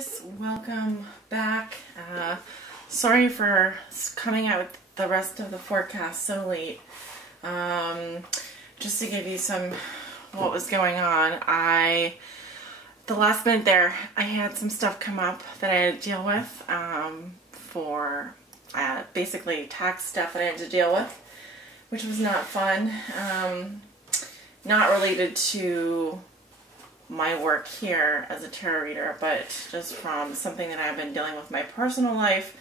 Aquarius, welcome back. Sorry for coming out with the rest of the forecast so late. Just to give you some what was going on. The last minute there, I had some stuff come up that I had to deal with for basically tax stuff that I had to deal with, which was not fun. Not related to my work here as a tarot reader, but just from something that I've been dealing with in my personal life.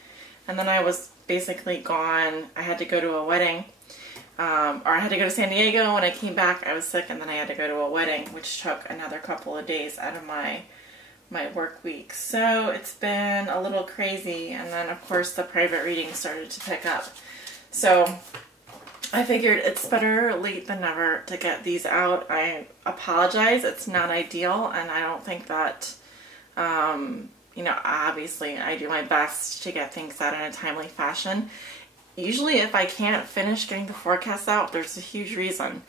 And then I was basically gone. I had to go to a wedding, or I had to go to San Diego. When I came back, I was sick, and then I had to go to a wedding, which took another couple of days out of my work week. So it's been a little crazy, and then of course the private reading started to pick up. So I figured it's better late than never to get these out. I apologize. It's not ideal, and I don't think that, you know, obviously I do my best to get things out in a timely fashion. Usually if I can't finish getting the forecast out, there's a huge reason.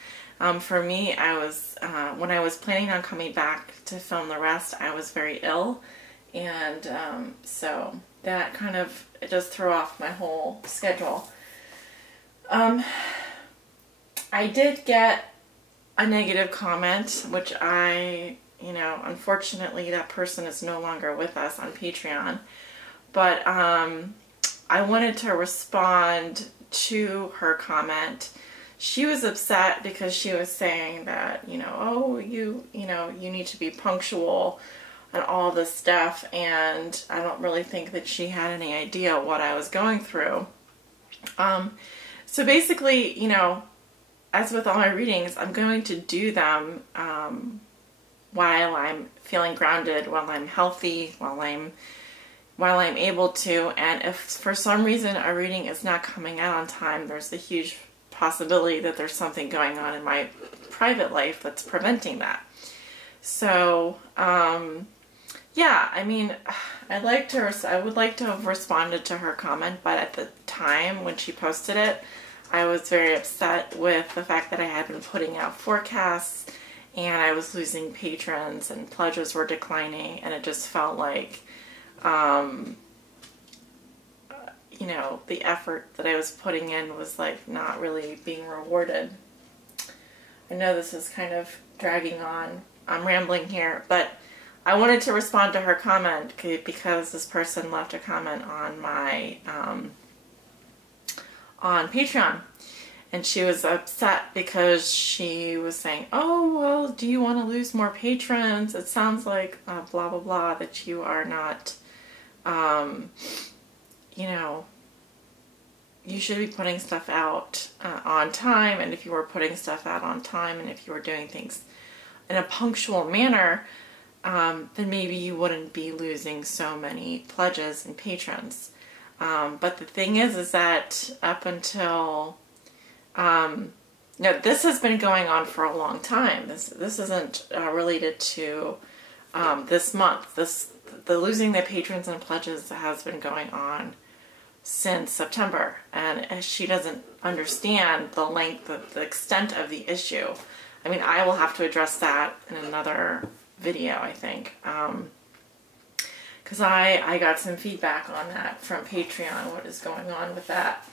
For me, when I was planning on coming back to film the rest, I was very ill, and so that kind of, it just threw off my whole schedule. I did get a negative comment, which you know, unfortunately that person is no longer with us on Patreon, but I wanted to respond to her comment. She was upset because she was saying that, you know, oh, you know, you need to be punctual and all this stuff, and I don't really think that she had any idea what I was going through. So basically, you know, as with all my readings, I'm going to do them while I'm feeling grounded, while I'm healthy, while I'm able to. And if for some reason a reading is not coming out on time, there's a huge possibility that there's something going on in my private life that's preventing that. So, yeah, I mean, I would like to have responded to her comment, but at the time when she posted it, I was very upset with the fact that I had been putting out forecasts and I was losing patrons and pledges were declining, and it just felt like, you know, the effort that I was putting in was like not really being rewarded. I know this is kind of dragging on. I'm rambling here, but I wanted to respond to her comment because this person left a comment on my on Patreon, and she was upset because she was saying, oh, well, do you want to lose more patrons? It sounds like blah blah blah, that you are not, you know, you should be putting stuff out on time, and if you were putting stuff out on time and if you were doing things in a punctual manner, then maybe you wouldn't be losing so many pledges and patrons. But the thing is that up until, no, this has been going on for a long time. This isn't related to this month. The losing the patrons and pledges has been going on since September, and she doesn't understand the length of the extent of the issue. I mean, I will have to address that in another video, I think. Because I got some feedback on that from Patreon, what is going on with that.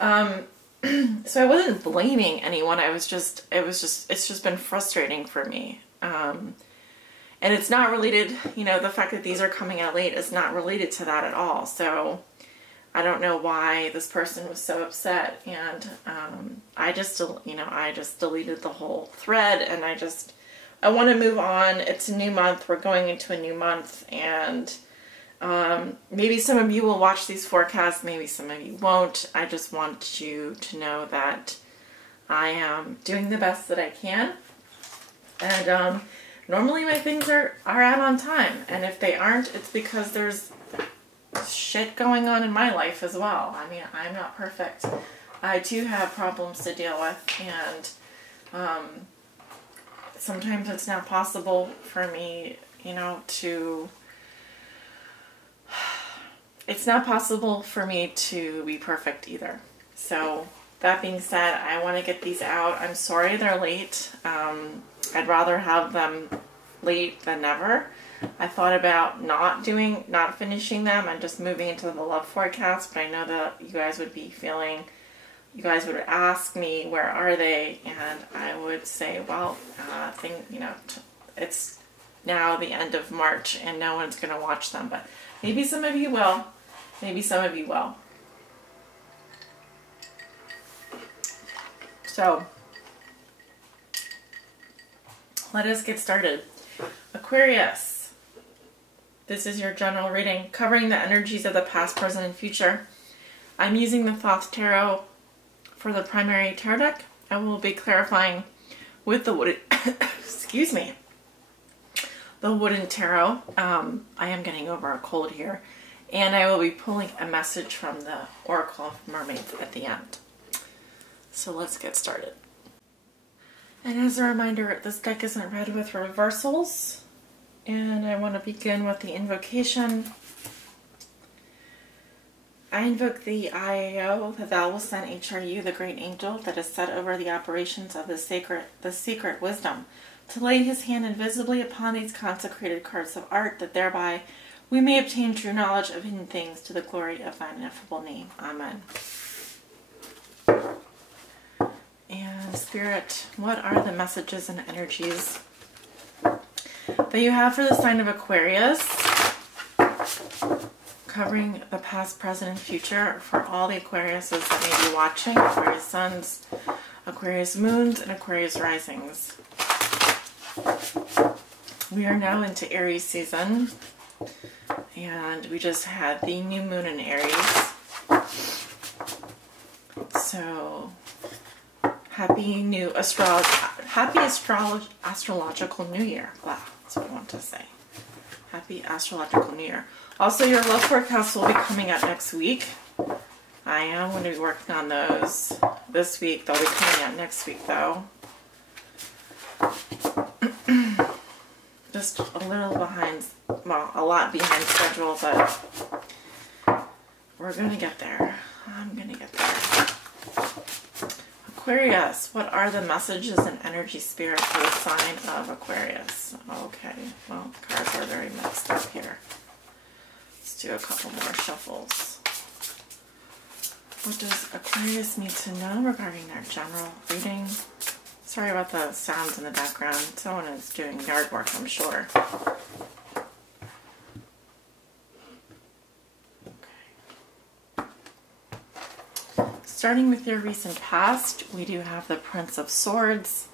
So I wasn't blaming anyone. It's just been frustrating for me. And it's not related, you know, the fact that these are coming out late is not related to that at all. So I don't know why this person was so upset. And I just deleted the whole thread, and I want to move on. It's a new month. We're going into a new month, and maybe some of you will watch these forecasts, maybe some of you won't. I just want you to know that I am doing the best that I can, and normally my things are out on time, and if they aren't, it's because there's shit going on in my life as well. I mean, I'm not perfect. I do have problems to deal with, and sometimes it's not possible for me, you know, it's not possible for me to be perfect either. So that being said, I want to get these out. I'm sorry they're late. I'd rather have them late than never. I thought about not finishing them and just moving into the love forecast, but I know that you guys would would ask me, where are they? And I would say, well, it's now the end of March and no one's going to watch them, but maybe some of you will. Maybe some of you will. So, let us get started. Aquarius, this is your general reading covering the energies of the past, present, and future. I'm using the Thoth Tarot for the primary tarot deck. I will be clarifying with the wooden, excuse me, the wooden tarot. I am getting over a cold here. And I will be pulling a message from the Oracle of Mermaids at the end. So let's get started. And as a reminder, this deck isn't read with reversals. And I want to begin with the invocation. I invoke the IAO, the Thou Will Send HRU, the great angel that is set over the operations of the secret wisdom, to lay his hand invisibly upon these consecrated cards of art, that thereby we may obtain true knowledge of hidden things to the glory of thine ineffable name. Amen. And Spirit, what are the messages and energies that you have for the sign of Aquarius, covering the past, present, and future for all the Aquariuses that may be watching, Aquarius suns, Aquarius moons, and Aquarius risings. We are now into Aries season, and we just had the new moon in Aries. So, happy astrological new year. Wow, that's what I want to say. Happy astrological new year. Also, your love forecast will be coming out next week. I am going to be working on those this week. They'll be coming out next week, though. Just a little behind, well, a lot behind schedule, but we're going to get there. I'm going to get there. Aquarius, what are the messages and energy spirit for the sign of Aquarius? Okay, well, the cards are very mixed up here. Let's do a couple more shuffles. What does Aquarius need to know regarding their general reading? Sorry about the sounds in the background. Someone is doing yard work, I'm sure. Starting with your recent past, we do have the Prince of Swords.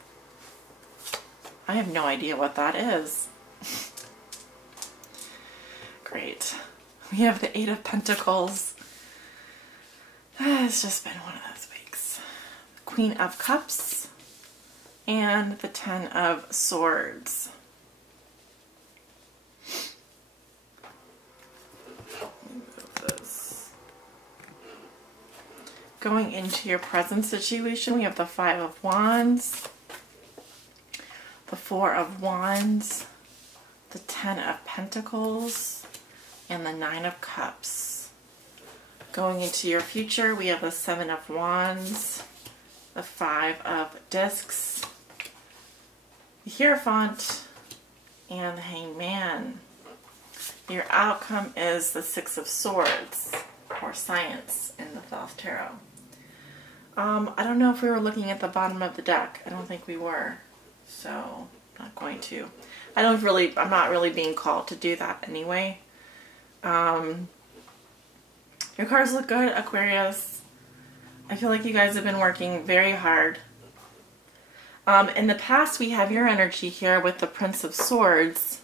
I have no idea what that is. Great. We have the Eight of Pentacles. It's just been one of those weeks. Queen of Cups and the Ten of Swords. Going into your present situation, we have the Five of Wands, the Four of Wands, the Ten of Pentacles, and the Nine of Cups. Going into your future, we have the Seven of Wands, the Five of Discs, the Hierophant, and the Hangman. Your outcome is the Six of Swords, or Science, in the Thoth Tarot. I don't know if we were looking at the bottom of the deck. I don't think we were. So, not going to. I'm not really being called to do that anyway. Your cards look good, Aquarius. I feel like you guys have been working very hard. In the past, we have your energy here with the Prince of Swords.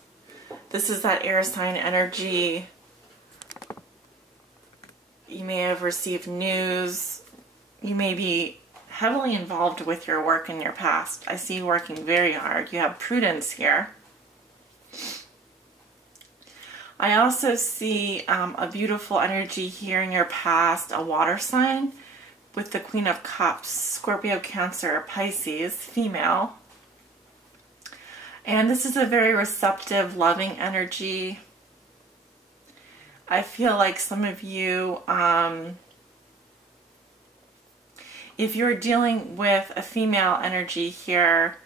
This is that air sign energy. You may have received news. You may be heavily involved with your work in your past. I see you working very hard. You have prudence here. I also see a beautiful energy here in your past, a water sign with the Queen of Cups, Scorpio, Cancer, Pisces, female. And this is a very receptive, loving energy. I feel like some of you, if you're dealing with a female energy here,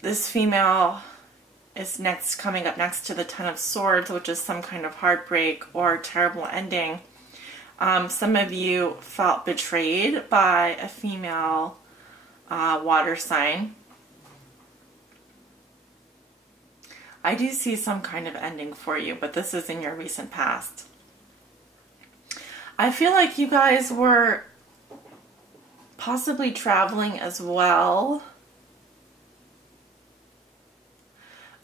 this female is next, coming up next to the Ten of Swords, which is some kind of heartbreak or terrible ending. Some of you felt betrayed by a female water sign. I do see some kind of ending for you, but this is in your recent past. I feel like you guys were possibly traveling as well.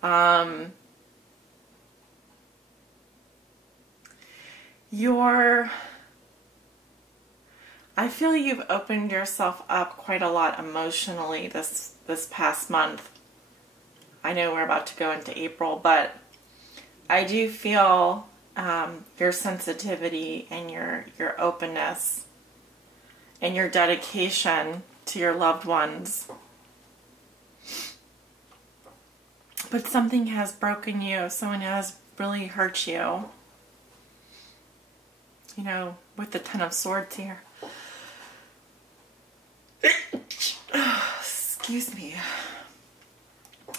I feel you've opened yourself up quite a lot emotionally this past month. I know we're about to go into April, but I do feel your sensitivity and your openness and your dedication to your loved ones. But something has broken you. Someone has really hurt you. You know, with the Ten of Swords here. Excuse me.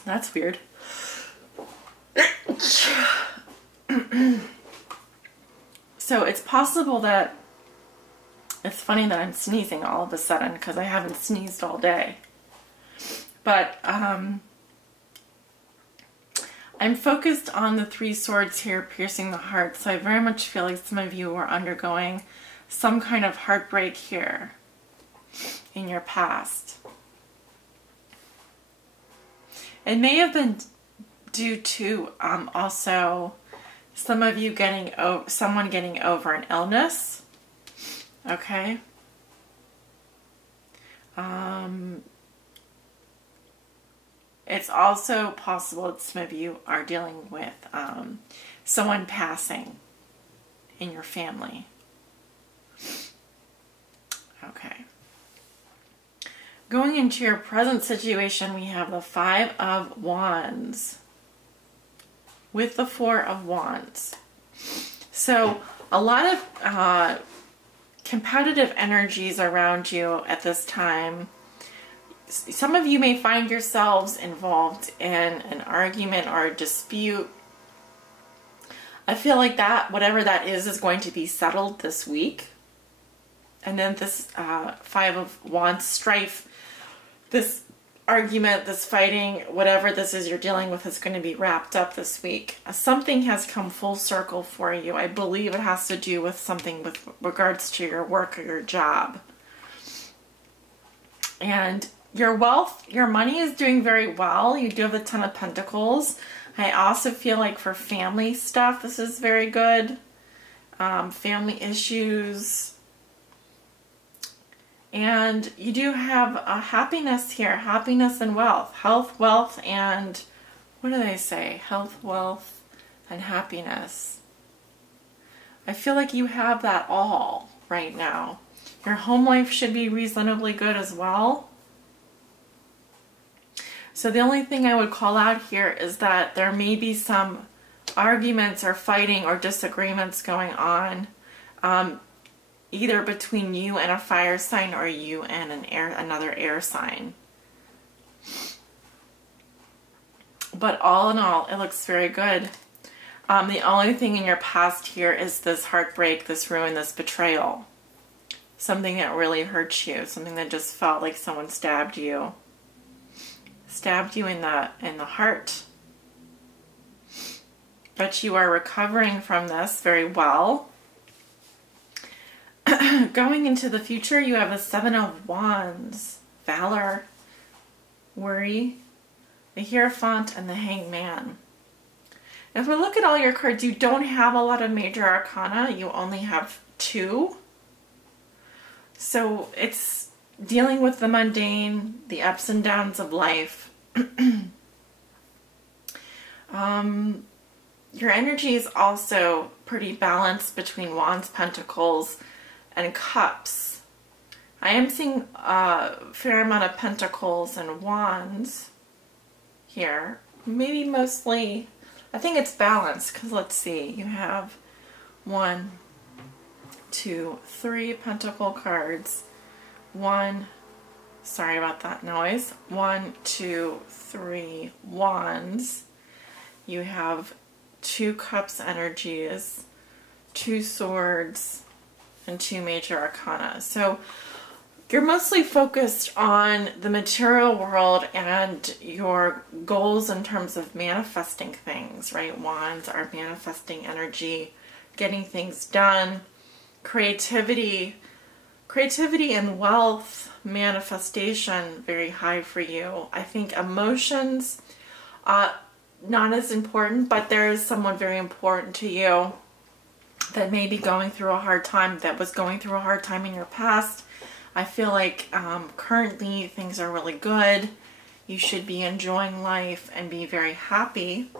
That's weird. So it's possible that, it's funny that I'm sneezing all of a sudden because I haven't sneezed all day. But I'm focused on the Three Swords here, piercing the heart. So I very much feel like some of you are undergoing some kind of heartbreak here in your past. It may have been due to also some of you someone getting over an illness. Okay. It's also possible that some of you are dealing with someone passing in your family. Okay. Going into your present situation, we have the Five of Wands with the Four of Wands. So a lot of competitive energies around you at this time. Some of you may find yourselves involved in an argument or a dispute. I feel like that, whatever that is going to be settled this week. And then this Five of Wands strife, this argument, this fighting, whatever this is you're dealing with is going to be wrapped up this week. Something has come full circle for you. I believe it has to do with something with regards to your work or your job. And your wealth, your money is doing very well. You do have a Ten of Pentacles. I also feel like for family stuff, this is very good. Family issues. And you do have a happiness here, happiness and wealth. Health, wealth, and what do they say? Health, wealth, and happiness. I feel like you have that all right now. Your home life should be reasonably good as well. So the only thing I would call out here is that there may be some arguments or fighting or disagreements going on, either between you and a fire sign or you and another air sign. But all in all, it looks very good. The only thing in your past here is this heartbreak, this ruin, this betrayal. Something that really hurts you, something that just felt like someone stabbed you. Stabbed you in the heart. But you are recovering from this very well. Going into the future, you have a Seven of Wands, Valor, Worry, the Hierophant, and the Hangman. If we look at all your cards, you don't have a lot of major arcana. You only have 2. So it's dealing with the mundane, the ups and downs of life. Your energy is also pretty balanced between Wands, Pentacles, and Cups. I am seeing a fair amount of Pentacles and Wands here. Maybe mostly, I think it's balanced because let's see, you have 1, 2, 3 Pentacle cards. 1, sorry about that noise. 1, 2, 3 Wands. You have 2 cups energies, 2 swords, and 2 major arcana. So you're mostly focused on the material world and your goals in terms of manifesting things, right? Wands are manifesting energy, getting things done, creativity and wealth, manifestation, very high for you. I think emotions, not as important, but there is someone very important to you that may be going through a hard time, that was going through a hard time in your past. I feel like currently things are really good. You should be enjoying life and be very happy.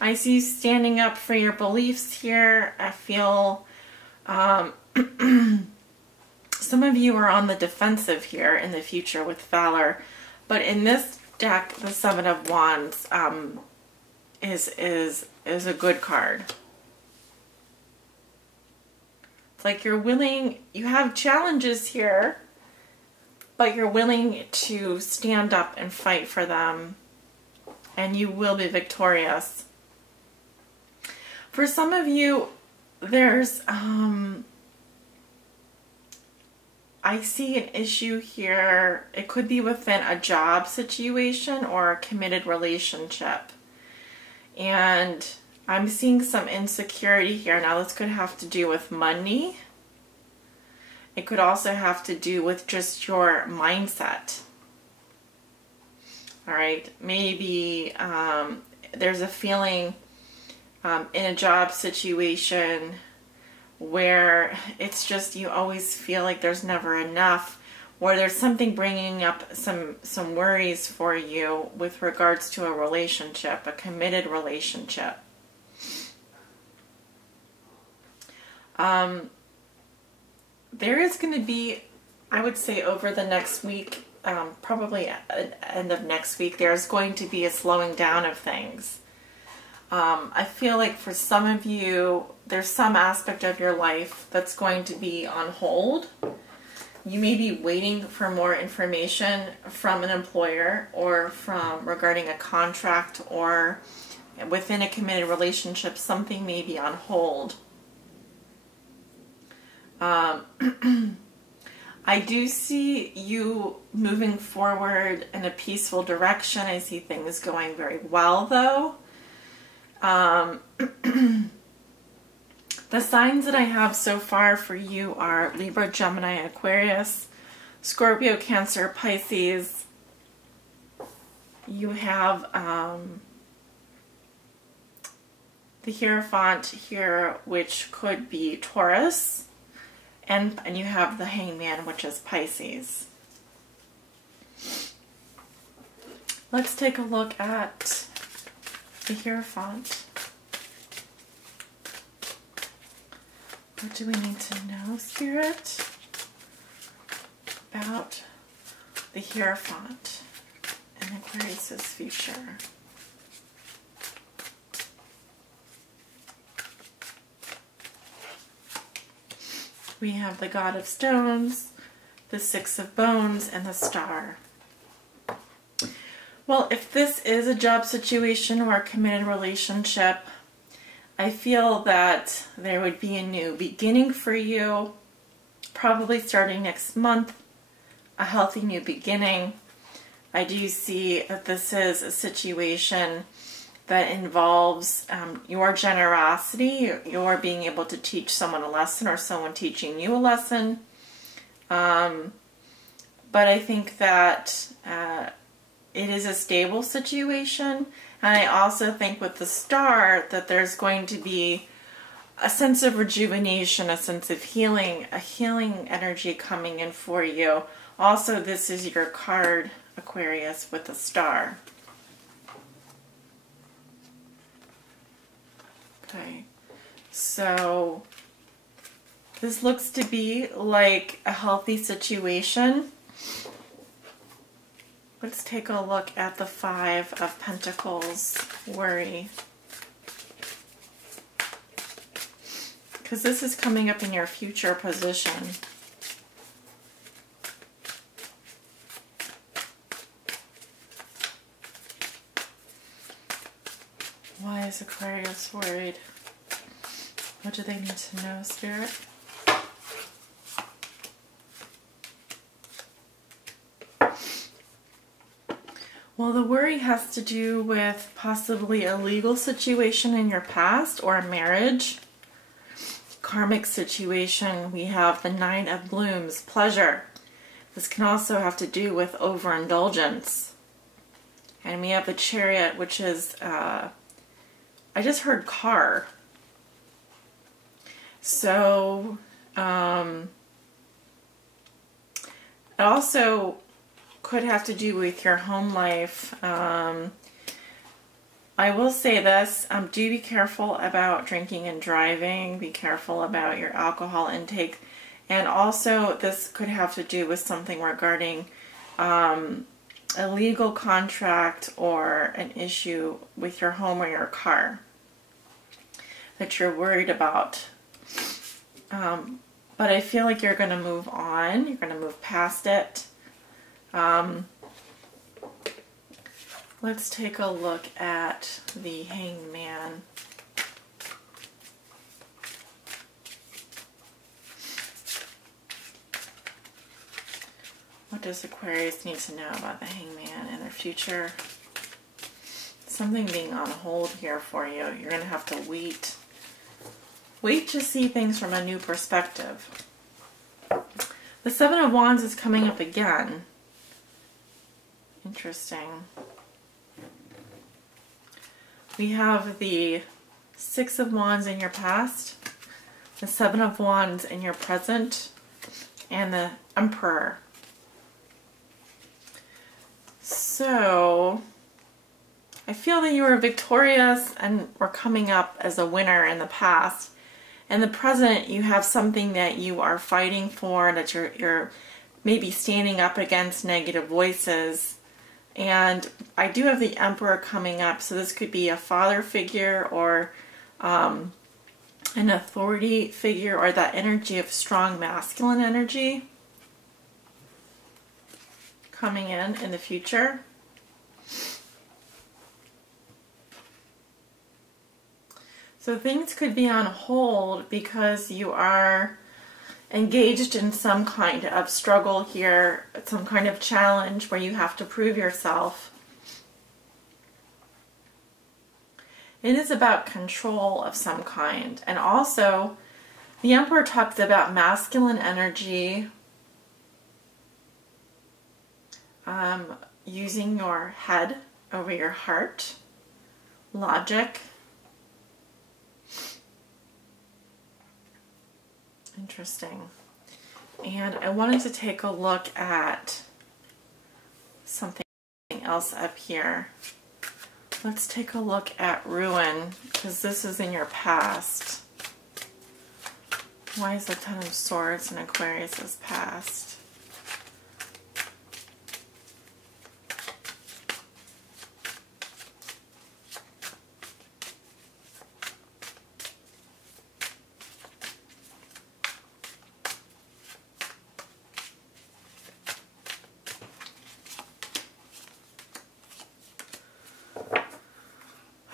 I see you standing up for your beliefs here. I feel some of you are on the defensive here in the future with Valor, but in this deck, the 7 of Wands is a good card. It's like you're willing, you have challenges here, but you're willing to stand up and fight for them, and you will be victorious. For some of you, there's I see an issue here. It could be within a job situation or a committed relationship. And I'm seeing some insecurity here. Now this could have to do with money. It could also have to do with just your mindset. All right, maybe there's a feeling in a job situation where it's just you always feel like there's never enough, or there's something bringing up some worries for you with regards to a relationship, a committed relationship. There is going to be, I would say over the next week, probably at the end of next week, there's going to be a slowing down of things. I feel like for some of you, there's some aspect of your life that's going to be on hold. You may be waiting for more information from an employer or from regarding a contract, or within a committed relationship, something may be on hold. I do see you moving forward in a peaceful direction. I see things going very well though. The signs that I have so far for you are Libra, Gemini, Aquarius, Scorpio, Cancer, Pisces. You have the Hierophant here, which could be Taurus, and you have the Hangman, which is Pisces. Let's take a look at the Hierophant. What do we need to know, Spirit, about the Hierophant and Aquarius' future? We have the God of Stones, the Six of Bones, and the Star. Well, if this is a job situation or a committed relationship, I feel that there would be a new beginning for you, probably starting next month, a healthy new beginning. I do see that this is a situation that involves your generosity, your being able to teach someone a lesson or someone teaching you a lesson. But I think that it is a stable situation. And I also think with the Star that there's going to be a sense of rejuvenation, a sense of healing, a healing energy coming in for you. Also, this is your card, Aquarius, with the Star. Okay, so this looks to be like a healthy situation. Let's take a look at the Five of Pentacles, worry. Because this is coming up in your future position. is Aquarius worried? What do they need to know, Spirit? Well, the worry has to do with possibly a legal situation in your past or a marriage. Karmic situation, we have the Nine of Blooms, pleasure. This can also have to do with overindulgence. And we have the Chariot, which is, I just heard car. So, it also could have to do with your home life. I will say this, do be careful about drinking and driving. Be careful about your alcohol intake. And also this could have to do with something regarding a legal contract or an issue with your home or your car that you're worried about. But I feel like you're going to move on. You're going to move past it. Let's take a look at the Hangman. What does Aquarius need to know about the Hangman and their future? Something being on hold here for you. You're going to have to wait. Wait to see things from a new perspective. The Seven of Wands is coming up again. Interesting. We have the Six of Wands in your past, the Seven of Wands in your present, and the Emperor. So, I feel that you were victorious and were coming up as a winner in the past. In the present, you have something that you are fighting for, that you're maybe standing up against negative voices. And I do have the Emperor coming up, so this could be a father figure or an authority figure, or that energy of strong masculine energy coming in the future. So things could be on hold because you are engaged in some kind of struggle here, some kind of challenge where you have to prove yourself. It is about control of some kind. And also, the Emperor talks about masculine energy, using your head over your heart, logic. Interesting. And I wanted to take a look at something else up here. Let's take a look at ruin, because this is in your past. Why is the Ten of Swords in Aquarius's past?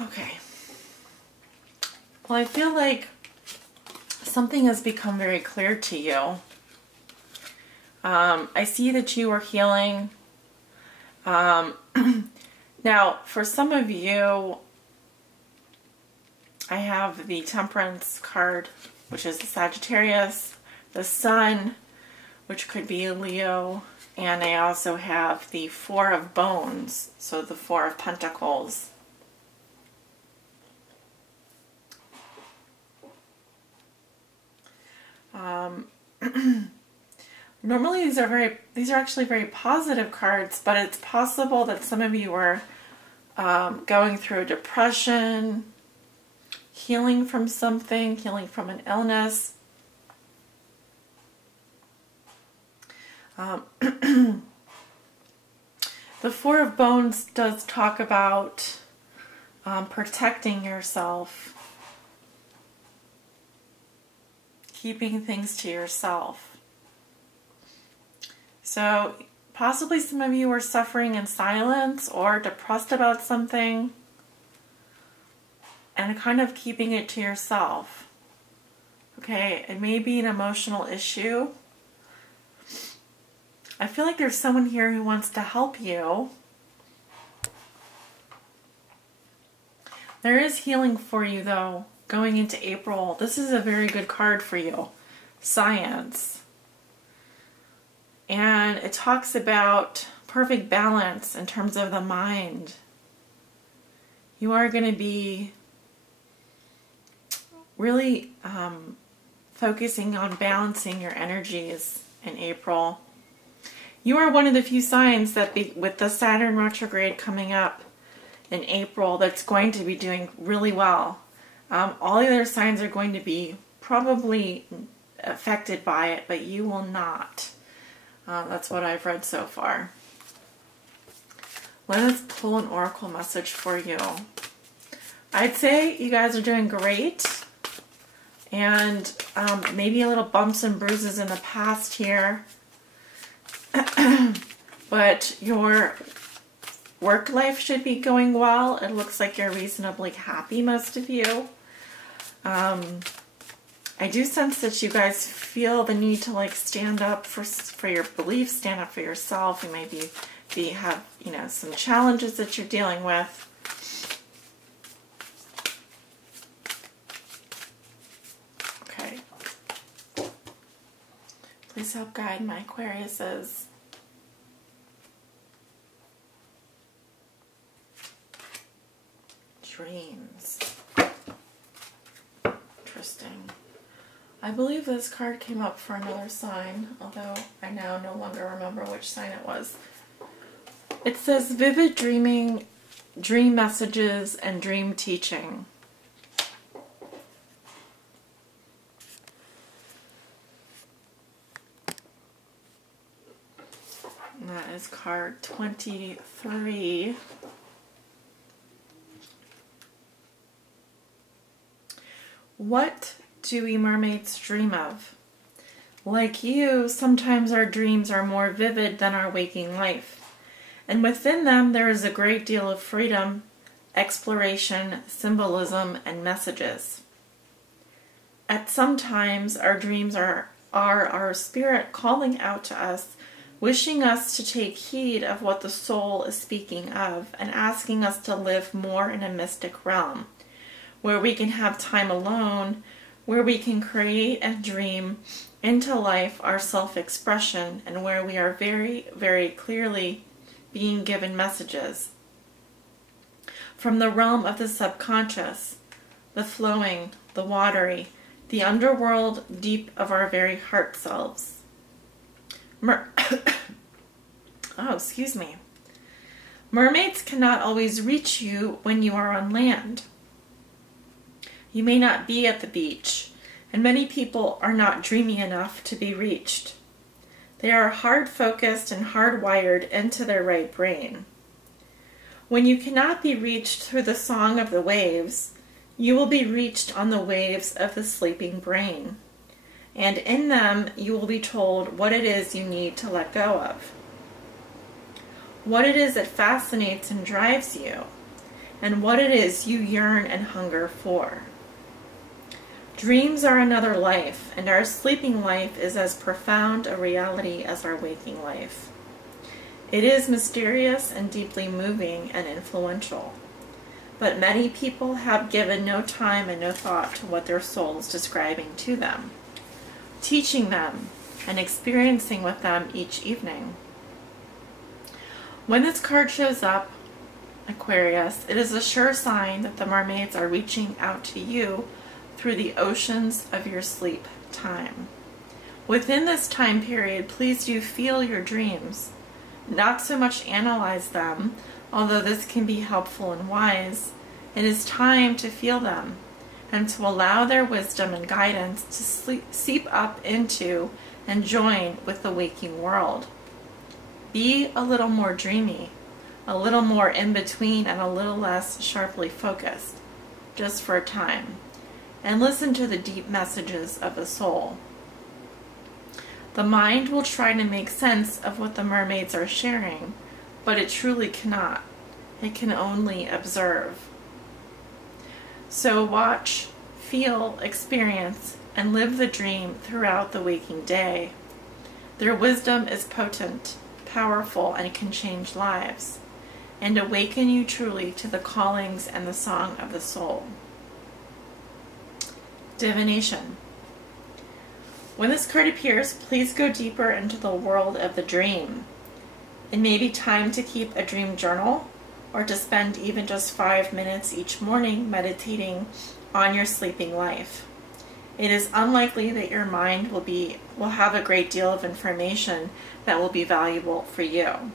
Okay. Well, I feel like something has become very clear to you. I see that you are healing. Now, for some of you, I have the Temperance card, which is the Sagittarius, the Sun, which could be a Leo, and I also have the Four of Bones, so the Four of Pentacles. Normally these are actually very positive cards, but it's possible that some of you are going through depression, healing from something, healing from an illness. The Four of Bones does talk about protecting yourself, keeping things to yourself. So possibly some of you are suffering in silence or depressed about something. and kind of keeping it to yourself. Okay, it may be an emotional issue. I feel like there's someone here who wants to help you. There is healing for you though, going into April. This is a very good card for you. Science. And it talks about perfect balance in terms of the mind. You are going to be really focusing on balancing your energies in April. You are one of the few signs that with the Saturn retrograde coming up in April that's going to be doing really well. All the other signs are going to be probably affected by it, but you will not. That's what I've read so far. Let us pull an oracle message for you. I'd say you guys are doing great. And maybe a little bumps and bruises in the past here. But your work life should be going well. It looks like you're reasonably happy, most of you. I do sense that you guys feel the need to like stand up for your beliefs, stand up for yourself. You maybe have, you know, some challenges that you're dealing with. Okay. Please help guide my Aquariuses. Dreams. Interesting. I believe this card came up for another sign, although I now no longer remember which sign it was. It says vivid dreaming, dream messages, and dream teaching. And that is card 23. What do we mermaids dream of? Like you, sometimes our dreams are more vivid than our waking life. And within them there is a great deal of freedom, exploration, symbolism, and messages. At some times our dreams are our spirit calling out to us, wishing us to take heed of what the soul is speaking of, and asking us to live more in a mystic realm, where we can have time alone, where we can create and dream into life our self-expression, and where we are very, very clearly being given messages from the realm of the subconscious, the flowing, the watery, the underworld deep of our very heart selves. Oh, excuse me. Mermaids cannot always reach you when you are on land. You may not be at the beach, and many people are not dreamy enough to be reached. They are hard-focused and hardwired into their right brain. When you cannot be reached through the song of the waves, you will be reached on the waves of the sleeping brain. And in them, you will be told what it is you need to let go of. What it is that fascinates and drives you, and what it is you yearn and hunger for. Dreams are another life, and our sleeping life is as profound a reality as our waking life. It is mysterious and deeply moving and influential, but many people have given no time and no thought to what their soul is describing to them, teaching them, and experiencing with them each evening. When this card shows up, Aquarius, it is a sure sign that the mermaids are reaching out to you through the oceans of your sleep time. Within this time period, please do feel your dreams. Not so much analyze them, although this can be helpful and wise. It is time to feel them and to allow their wisdom and guidance to seep up into and join with the waking world. Be a little more dreamy, a little more in between, and a little less sharply focused, just for a time. And listen to the deep messages of the soul. The mind will try to make sense of what the mermaids are sharing, but it truly cannot. It can only observe. So watch, feel, experience, and live the dream throughout the waking day. Their wisdom is potent, powerful, and can change lives, and awaken you truly to the callings and the song of the soul. Divination. When this card appears, please go deeper into the world of the dream. It may be time to keep a dream journal, or to spend even just 5 minutes each morning meditating on your sleeping life. It is unlikely that your mind will have a great deal of information that will be valuable for you.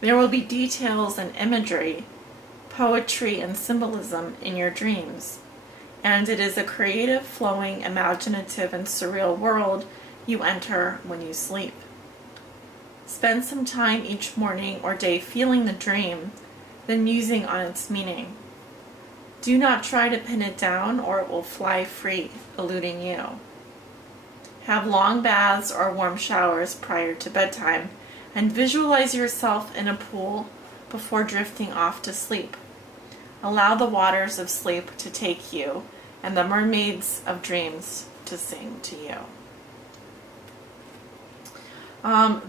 There will be details and imagery, poetry and symbolism in your dreams, and it is a creative, flowing, imaginative, and surreal world you enter when you sleep. Spend some time each morning or day feeling the dream, then musing on its meaning. Do not try to pin it down or it will fly free, eluding you. Have long baths or warm showers prior to bedtime, and visualize yourself in a pool before drifting off to sleep. Allow the waters of sleep to take you, and the mermaids of dreams to sing to you.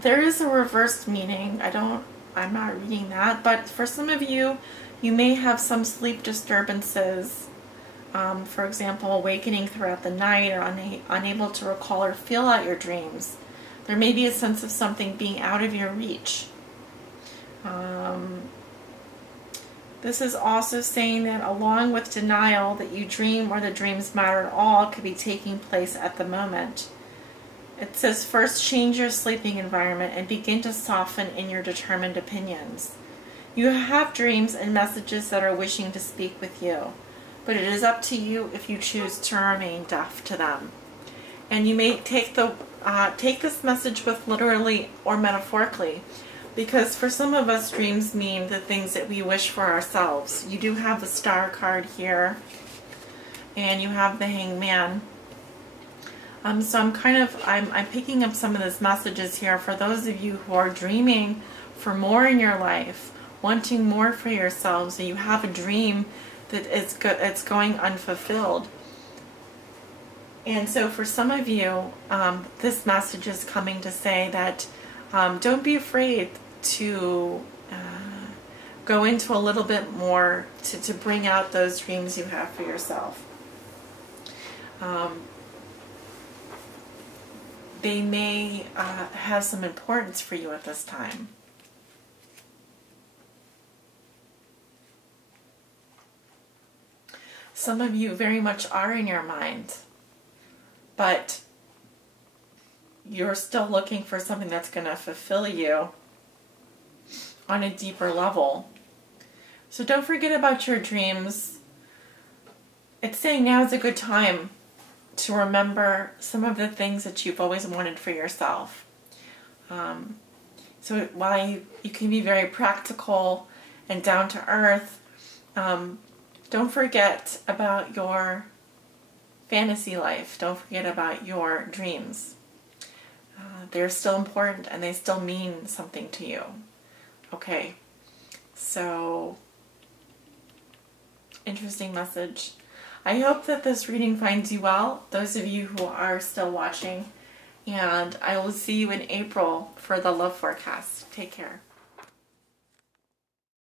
There is a reversed meaning. I'm not reading that, but for some of you, you may have some sleep disturbances. For example, awakening throughout the night or unable to recall or feel out your dreams. There may be a sense of something being out of your reach. This is also saying that along with denial that you dream or the dreams matter at all could be taking place at the moment. It says first change your sleeping environment and begin to soften in your determined opinions. You have dreams and messages that are wishing to speak with you, but it is up to you if you choose to remain deaf to them. And you may take this message both literally or metaphorically, because for some of us dreams mean the things that we wish for ourselves. You do have the Star card here, and you have the Hangman. So I'm picking up some of these messages here for those of you who are dreaming for more in your life, wanting more for yourselves, and you have a dream that it's going unfulfilled. And so for some of you, this message is coming to say that don't be afraid to go into a little bit more to bring out those dreams you have for yourself. They may have some importance for you at this time. Some of you very much are in your mind, but you're still looking for something that's going to fulfill you on a deeper level. So don't forget about your dreams. It's saying now is a good time to remember some of the things that you've always wanted for yourself. So while you can be very practical and down to earth, don't forget about your fantasy life. Don't forget about your dreams. They're still important and they still mean something to you. Okay, so interesting message. I hope that this reading finds you well, those of you who are still watching, and I will see you in April for the love forecast. Take care.